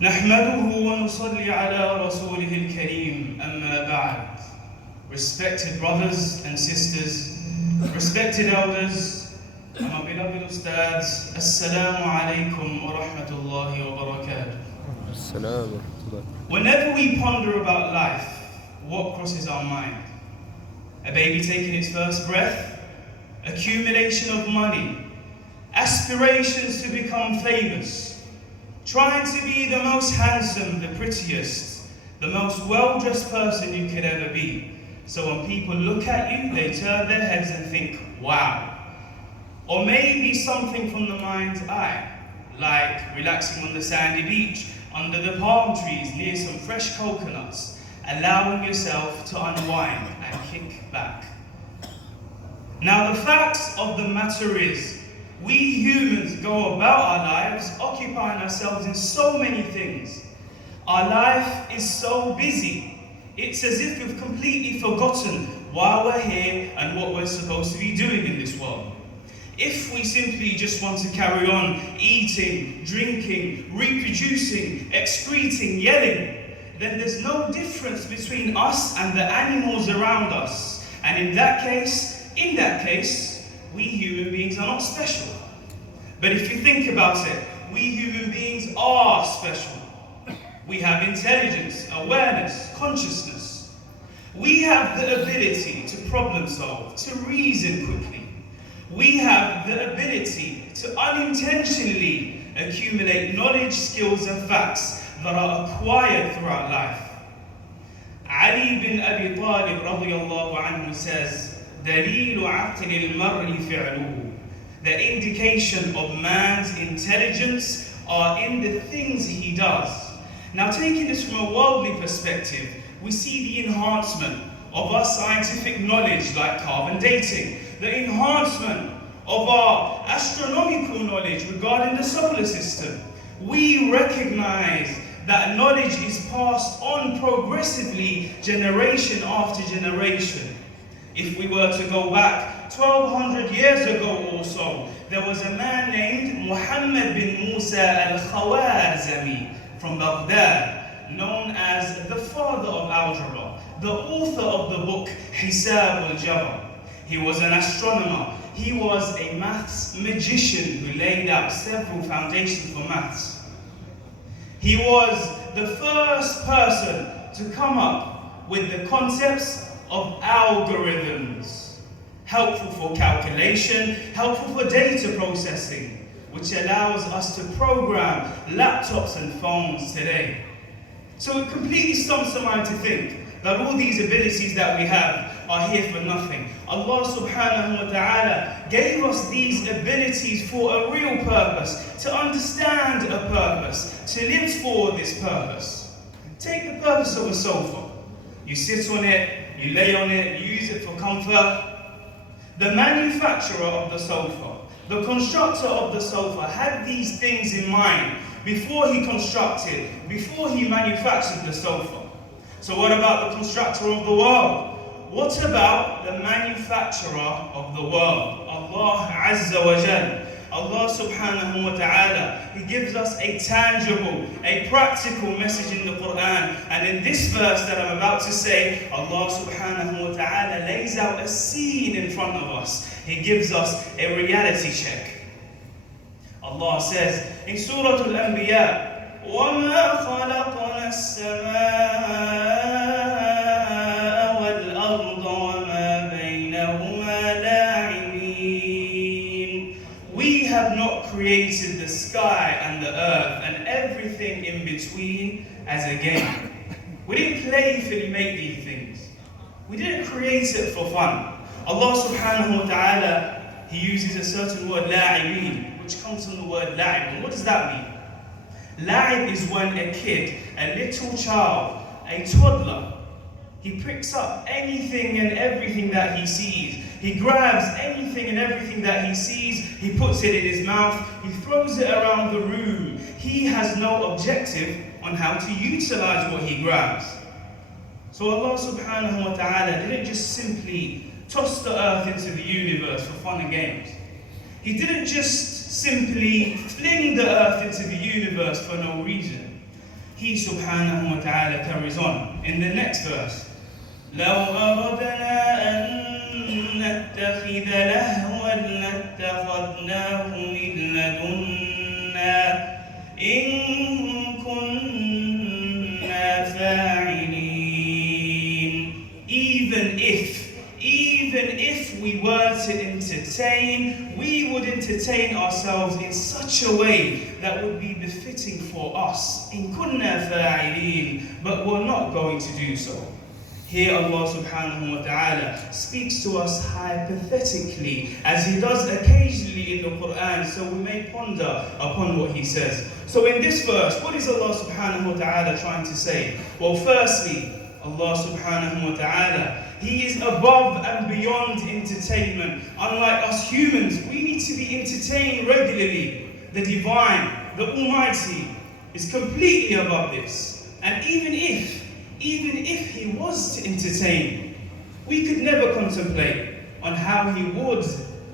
نحمده ونصلي على رسوله الكريم أما بعد. Respected brothers and sisters, respected elders, and my beloved ustads, Assalamu alaikum wa rahmatullahi wa barakatuh. Whenever we ponder about life, what crosses our mind? A baby taking its first breath, accumulation of money, aspirations to become famous, trying to be the most handsome, the prettiest, the most well-dressed person you could ever be. So when people look at you, they turn their heads and think, wow. Or maybe something from the mind's eye, like relaxing on the sandy beach, under the palm trees, near some fresh coconuts, allowing yourself to unwind and kick back. Now the facts of the matter is, we humans go about our lives occupying ourselves in so many things. Our life is so busy. It's as if we've completely forgotten why we're here and what we're supposed to be doing in this world. If we simply just want to carry on eating, drinking, reproducing, excreting, yelling, then there's no difference between us and the animals around us. And in that case, we human beings are not special. But if you think about it, we human beings are special. We have intelligence, awareness, consciousness. We have the ability to problem solve, to reason quickly. We have the ability to unintentionally accumulate knowledge, skills and facts that are acquired throughout life. Ali bin Abi Talib radiyallahu anhu says, دليل عقل المرء فعله. The indication of man's intelligence are in the things he does. Now, taking this from a worldly perspective, we see the enhancement of our scientific knowledge like carbon dating, the enhancement of our astronomical knowledge regarding the solar system. We recognize that knowledge is passed on progressively generation after generation. If we were to go back 1200 years ago or so, there was a man named Muhammad bin Musa al-Khawārizmī from Baghdad, known as the father of algebra, the author of the book Hisāb al-Jabr. He was an astronomer. He was a maths magician who laid out several foundations for maths. He was the first person to come up with the concepts of algorithms, helpful for calculation, helpful for data processing, which allows us to program laptops and phones today. So it completely stumps the mind to think that all these abilities that we have are here for nothing. Allah subhanahu wa ta'ala gave us these abilities for a real purpose, to understand a purpose, to live for this purpose. Take the purpose of a sofa. You sit on it, you lay on it, you use it for comfort. The manufacturer of the sofa, the constructor of the sofa had these things in mind before he constructed, before he manufactured the sofa. So what about the constructor of the world? What about the manufacturer of the world? Allah Azza wa Jal. Allah subhanahu wa ta'ala, He gives us a tangible, a practical message in the Quran. And in this verse that I'm about to say, Allah subhanahu wa ta'ala lays out a scene in front of us. He gives us a reality check. Allah says in Surah Al-Anbiya, وَمَا خَلَقْنَا السَّمَاءَ وَالْأَرْضَ وَمَا بَيْنَهُمَا لَاعِبِينَ. We have not created the sky and the earth and everything in between as a game. We didn't playfully make these things. We didn't create it for fun. Allah subhanahu wa ta'ala, He uses a certain word, la'ibin, which comes from the word la'ib. And what does that mean? La'ib is when a kid, a little child, a toddler, he picks up anything and everything that he sees. He grabs anything and everything that he sees, he puts it in his mouth, he throws it around the room. He has no objective on how to utilize what he grabs. So Allah subhanahu wa ta'ala didn't just simply toss the earth into the universe for fun and games. He didn't just simply fling the earth into the universe for no reason. He subhanahu wa ta'ala carries on in the next verse. لو أردنا أن نتخذ لهوا لاتخذناه من لدنا إن كنا فاعلين. Even if we were to entertain, we would entertain ourselves in such a way that would be befitting for us. إن كنا فاعلين, but we're not going to do so. Here Allah subhanahu wa ta'ala speaks to us hypothetically, as He does occasionally in the Quran, so we may ponder upon what He says. So in this verse, what is Allah subhanahu wa ta'ala trying to say? Well, firstly, Allah subhanahu wa ta'ala, He is above and beyond entertainment. Unlike us humans, we need to be entertained regularly. The Divine, the Almighty, is completely above this. And even if He was to entertain, we could never contemplate on how He would,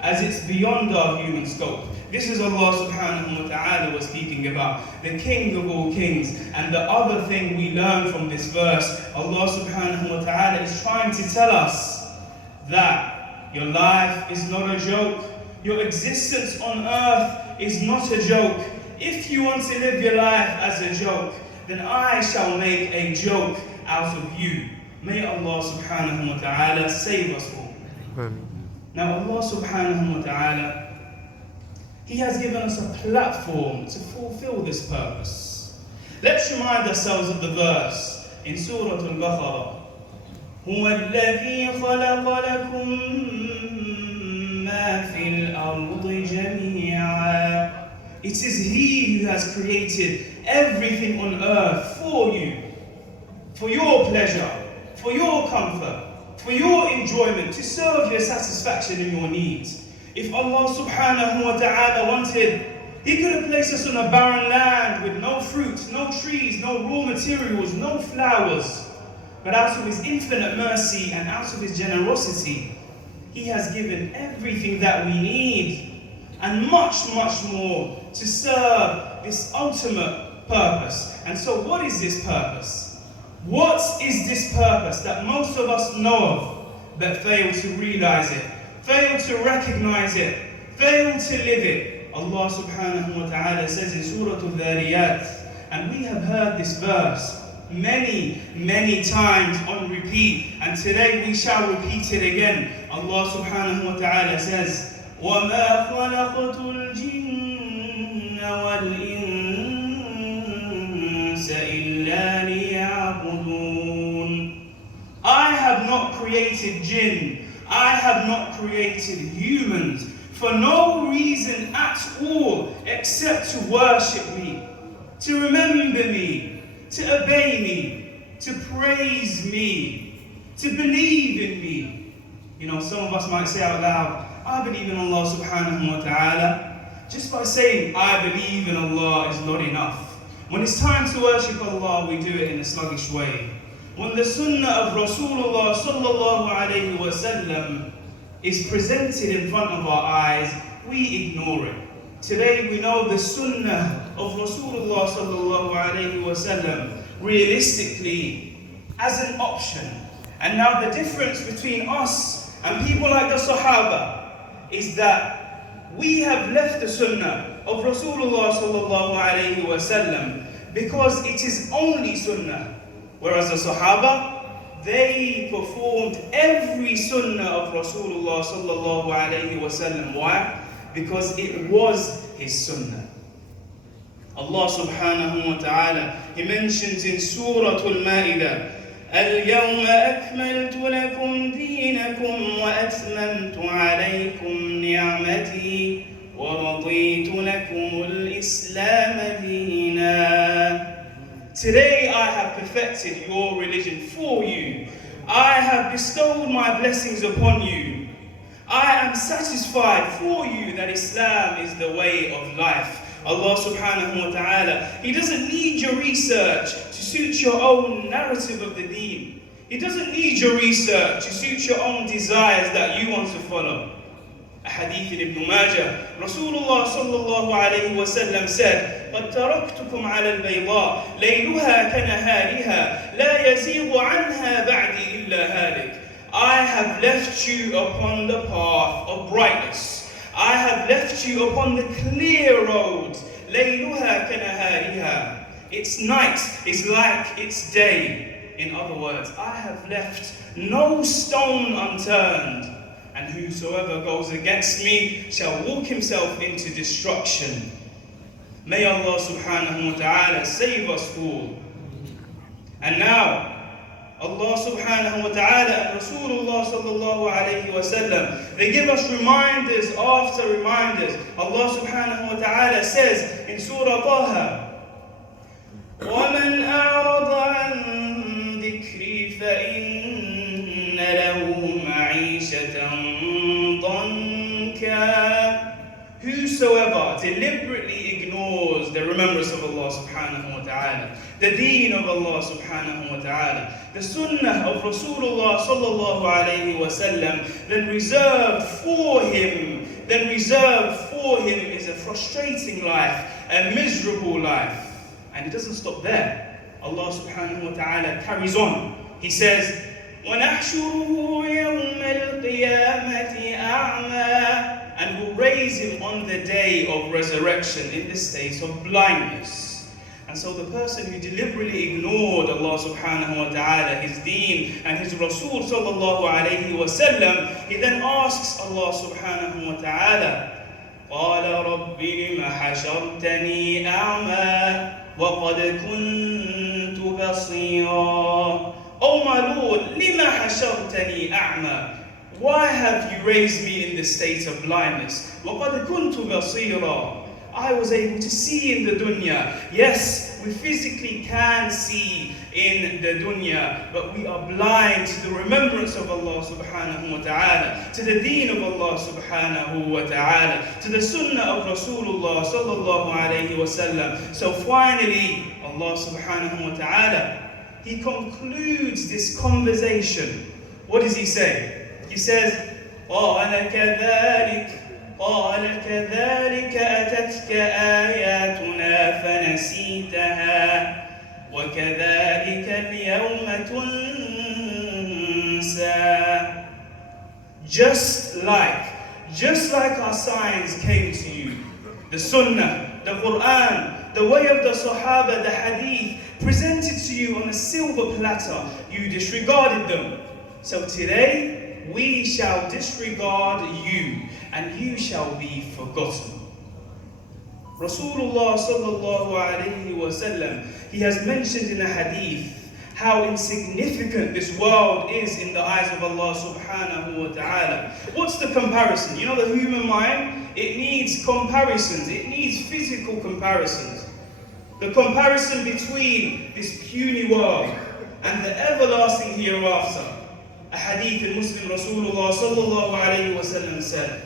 as it's beyond our human scope. This is Allah subhanahu wa ta'ala was speaking about, the King of all kings. And the other thing we learn from this verse, Allah subhanahu wa ta'ala is trying to tell us that your life is not a joke. Your existence on earth is not a joke. If you want to live your life as a joke, then I shall make a joke out of you. May Allah subhanahu wa ta'ala save us all. Now Allah subhanahu wa ta'ala, He has given us a platform to fulfill this purpose. Let's remind ourselves of the verse in Surah Al-Baqarah. هو الذي خلق لكم ما في الأرض جميعا. It is He who has created everything on earth for you, for your pleasure, for your comfort, for your enjoyment, to serve your satisfaction and your needs. If Allah subhanahu wa ta'ala wanted, He could have placed us on a barren land with no fruit, no trees, no raw materials, no flowers. But out of His infinite mercy and out of His generosity, He has given everything that we need and much, much more to serve this ultimate purpose. And so what is this purpose? What is this purpose that most of us know of but fail to realize it, fail to recognize it, fail to live it? Allah subhanahu wa ta'ala says in Surah Al-Dhariyat, and we have heard this verse many, many times on repeat, and today we shall repeat it again. Allah subhanahu wa ta'ala says, وَمَا خَلَقْتُ الْجِنَّ وَالْإِنسَ إِلَّا لِيَعْبُدُونَ. I have not created jinn, I have not created humans for no reason at all except to worship me, to remember me, to obey me, to praise me, to believe in me. You know, some of us might say out loud, I believe in Allah subhanahu wa ta'ala. Just by saying, I believe in Allah is not enough. When it's time to worship Allah, we do it in a sluggish way. When the sunnah of Rasulullah sallallahu alayhi wa sallam is presented in front of our eyes, we ignore it. Today we know the sunnah of Rasulullah sallallahu alayhi wa sallam realistically as an option. And now the difference between us and people like the Sahaba is that we have left the sunnah of Rasulullah sallallahu alayhi wa sallam because it is only sunnah. Whereas the Sahaba, they performed every sunnah of Rasulullah sallallahu alayhi wa sallam. Why? Because it was his sunnah. Allah subhanahu wa ta'ala, He mentions in Surah Al-Ma'idah, اليوم أكملت لكم دينكم وأتممت عليكم نعمتي ورضيت لكم الإسلام دينا. Today I have perfected your religion for you. I have bestowed my blessings upon you. I am satisfied for you that Islam is the way of life. Allah subhanahu wa ta'ala, He doesn't need your research to suit your own narrative of the deen. He doesn't need your research to suit your own desires that you want to follow. A hadith in Ibn Majah, Rasulullah sallallahu alayhi wa sallam said, قَدْ تَرَكْتُكُمْ عَلَى الْبَيْضَاءِ لَيْلُهَا كَنَهَارِهَا لَا يَزِيغُ عَنْهَا بَعْدِ إِلَّا هَالِكٌ. I have left you upon the path of brightness. I have left you upon the clear road. لَيْلُهَا كَنَهَارِهَا. Its night is like its day. In other words, I have left no stone unturned. And whosoever goes against me shall walk himself into destruction. May Allah subhanahu wa ta'ala save us all. And now, Allah subhanahu wa ta'ala and Rasulullah sallallahu alayhi wa sallam, they give us reminders after reminders. Allah subhanahu wa ta'ala says in Surah Taha, وَمَنْ أَعْرَضَ عَنْ ذِكْرِي فَإِنَّ لَهُ مَعِيشَةً ضَنْكًا. Whosoever deliberately ignores the remembrance of Allah subhanahu wa ta'ala, the deen of Allah subhanahu wa ta'ala, the sunnah of Rasulullah sallallahu alayhi wa sallam, then reserved for him is a frustrating life, a miserable life. And it doesn't stop there. Allah subhanahu wa ta'ala carries on. He says, وَنَحْشُرُهُ يَوْمَ الْقِيَامَةِ أَعْمَى. And will raise him on the day of resurrection in the state of blindness. And so the person who deliberately ignored Allah subhanahu wa ta'ala, his deen and his Rasul sallallahu alayhi wa sallam, he then asks Allah subhanahu wa ta'ala, قَالَ رَبِّ لِمَ حَشَرْتَنِي أَعْمَى وَقَدْ كُنْتُ بَصِيرًا. Oh my Lord, لِمَ حَشَرْتَنِي أَعْمَى. Why have you raised me in the state of blindness? وَقَدْ كُنْتُ بَصِيرًا. I was able to see in the dunya. Yes, we physically can see in the dunya, but we are blind to the remembrance of Allah subhanahu wa ta'ala, to the deen of Allah subhanahu wa ta'ala, to the sunnah of Rasulullah sallallahu alayhi wa sallam. So finally, Allah subhanahu wa ta'ala, He concludes this conversation. What does He say? He says, قَالَ كَذَلِكَ أَتَتْكَ آيَاتُنَا فَنَسِيتَهَا وَكَذَلِكَ الْيَوْمَ تُنْسَى. Just like our signs came to you, the Sunnah, the Quran, the way of the Sahaba, the Hadith, presented to you on a silver platter, you disregarded them. So today, we shall disregard you, and you shall be forgotten. Rasulullah sallallahu alayhi wa sallam, he has mentioned in a hadith how insignificant this world is in the eyes of Allah subhanahu wa ta'ala. What's the comparison? You know, the human mind, it needs comparisons. It needs physical comparisons. The comparison between this puny world and the everlasting hereafter. A hadith in Muslim, Rasulullah sallallahu alayhi wa sallam said,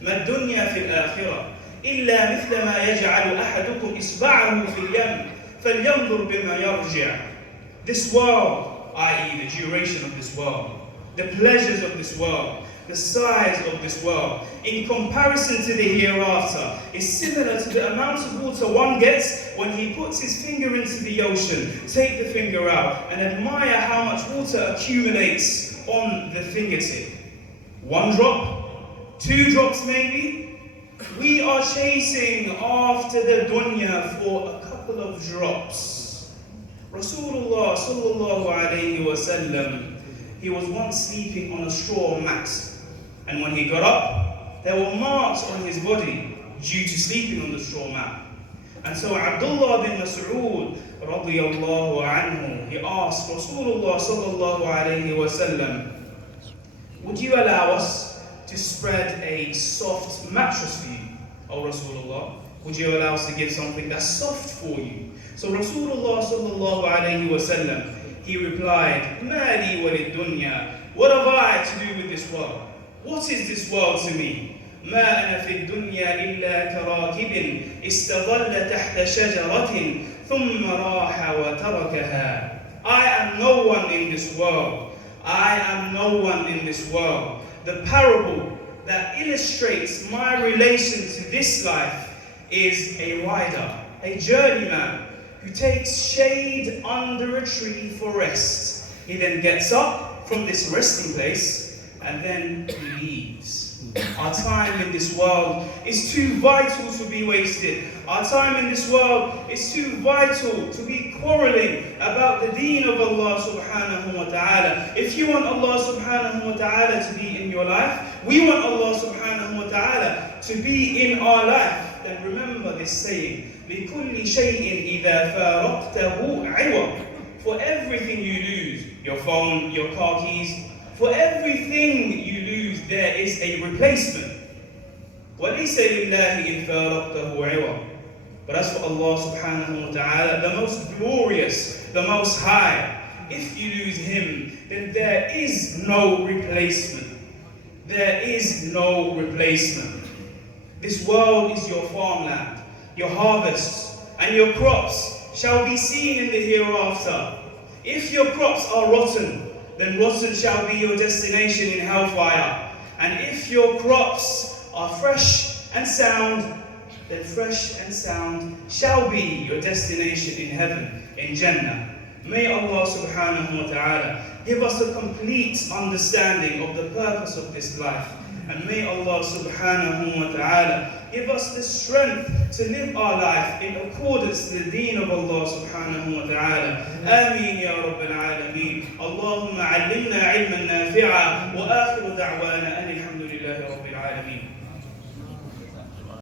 مَا الدُّنْيَا فِي الْآخِرَةِ إِلَّا مِثْلَ مَا يَجْعَلُ أَحَدُكُمْ إِصْبَعَهُ فِي الْيَمِّ فَلْيَنْظُرْ بِمَا يَرْجِعُ. This world, i.e. the duration of this world, the pleasures of this world, the size of this world, in comparison to the hereafter, is similar to the amount of water one gets when he puts his finger into the ocean. Take the finger out and admire how much water accumulates on the fingertip. 1 drop, 2 drops maybe. We are chasing after the dunya for a couple of drops. Rasulullah sallallahu alayhi wa sallam, he was once sleeping on a straw mat, and when he got up, there were marks on his body due to sleeping on the straw mat. And so Abdullah bin Mas'ud radiyallahu anhu, he asked Rasulullah sallallahu alayhi wa sallam, would you allow us to spread a soft mattress for you, O Rasulullah? Would you allow us to give something that's soft for you? So Rasulullah sallallahu alayhi wa sallam, he replied, مَا لِي وَلِلدُّنْيَا. What have I to do with this world? What is this world to me? ما أنا في الدنيا إلا كراكب استظل تحت شجرة ثم راح وتركها. I am no one in this world. I am no one in this world. The parable that illustrates my relation to this life is a rider, a journeyman, who takes shade under a tree for rest. He then gets up from this resting place and then he leaves. Our time in this world is too vital to be wasted. Our time in this world is too vital to be quarreling about the deen of Allah subhanahu wa ta'ala. If you want Allah subhanahu wa ta'ala to be in your life, we want Allah subhanahu wa ta'ala to be in our life, then remember this saying, لِكُلِّ شَيْءٍ إِذَا فَارَقْتَهُ عِوَضٍ. For everything you lose, your phone, your car keys, for everything you lose, there is a replacement. وَلَيْسَ لِلَّهِ إِنْ فَارَقْتَهُ عِوَضٍ. But as for Allah subhanahu wa ta'ala, the most glorious, the most high, if you lose Him, then there is no replacement. There is no replacement. This world is your farmland. Your harvests and your crops shall be seen in the hereafter. If your crops are rotten, then rotten shall be your destination in hellfire. And if your crops are fresh and sound, then fresh and sound shall be your destination in heaven, in Jannah. May Allah subhanahu wa ta'ala give us a complete understanding of the purpose of this life. And may Allah subhanahu wa ta'ala give us the strength to live our life in accordance to the deen of Allah subhanahu wa ta'ala. Ameen ya Rabbil Alameen. Allahumma allimna ilman nafi'a wa akhiru da'wana anil hamdulillah.